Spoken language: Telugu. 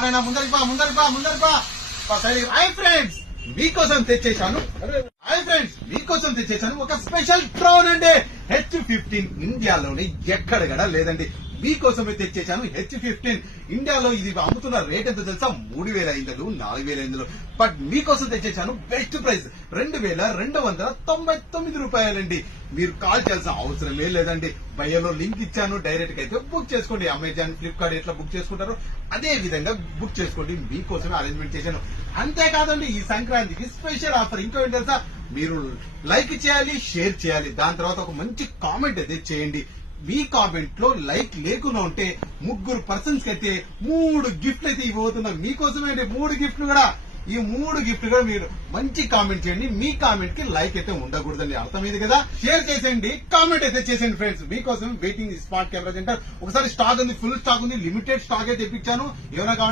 హాయ్ ఫ్రెండ్స్ మీకోసం తెచ్చేశాను ఒక స్పెషల్ డ్రోన్ అండి. H-15 ఇండియాలోని ఎక్కడ కూడా లేదండి. మీకోసమే తెచ్చేశాను H-15. ఇండియాలో ఇది అమ్ముతున్న రేట్ ఎంత తెలుసా? 3,500 4,500. బట్ మీకోసం తెచ్చేశాను బెస్ట్ ప్రైస్ 2,299 రూపాయలండి. మీరు కాల్ చేయాల్సిన అవసరమే లేదండి. బయోలో లింక్ ఇచ్చాను, డైరెక్ట్ గా అయితే బుక్ చేసుకోండి. అమెజాన్, ఫ్లిప్కార్ట్ ఎట్లా బుక్ చేసుకుంటారో అదే విధంగా బుక్ చేసుకోండి. మీకోసమే అరేంజ్మెంట్ చేశాను. అంతేకాదండి, ఈ సంక్రాంతికి స్పెషల్ ఆఫర్ ఇంకో ఏంటి తెలుసా? మీరు లైక్ చేయాలి, షేర్ చేయాలి, దాని తర్వాత ఒక మంచి కామెంట్ అయితే చేయండి. మీ కామెంట్ లో లైక్ లేకుండా ఉంటే 3 పర్సన్స్ కి అయితే 3 గిఫ్ట్లు అయితే ఇవ్వబోతున్నా. మీకోసమే 3 గిఫ్ట్లు కూడా. ఈ 3 గిఫ్ట్లు కూడా మీరు మంచి కామెంట్ చేయండి. మీ కామెంట్ కి లైక్ అయితే ఉండకూడదండి, అర్థమైంది కదా? షేర్ చేసేయండి, కామెంట్ అయితే చేసేయండి ఫ్రెండ్స్. మీకోసం వెయిటింగ్ స్మార్ట్ కెమెరా సెంటర్. ఒకసారి స్టాక్ ఉంది, ఫుల్ స్టాక్ ఉంది, లిమిటెడ్ స్టాక్ అయితే తెప్పించాను. ఏమైనా కావాలి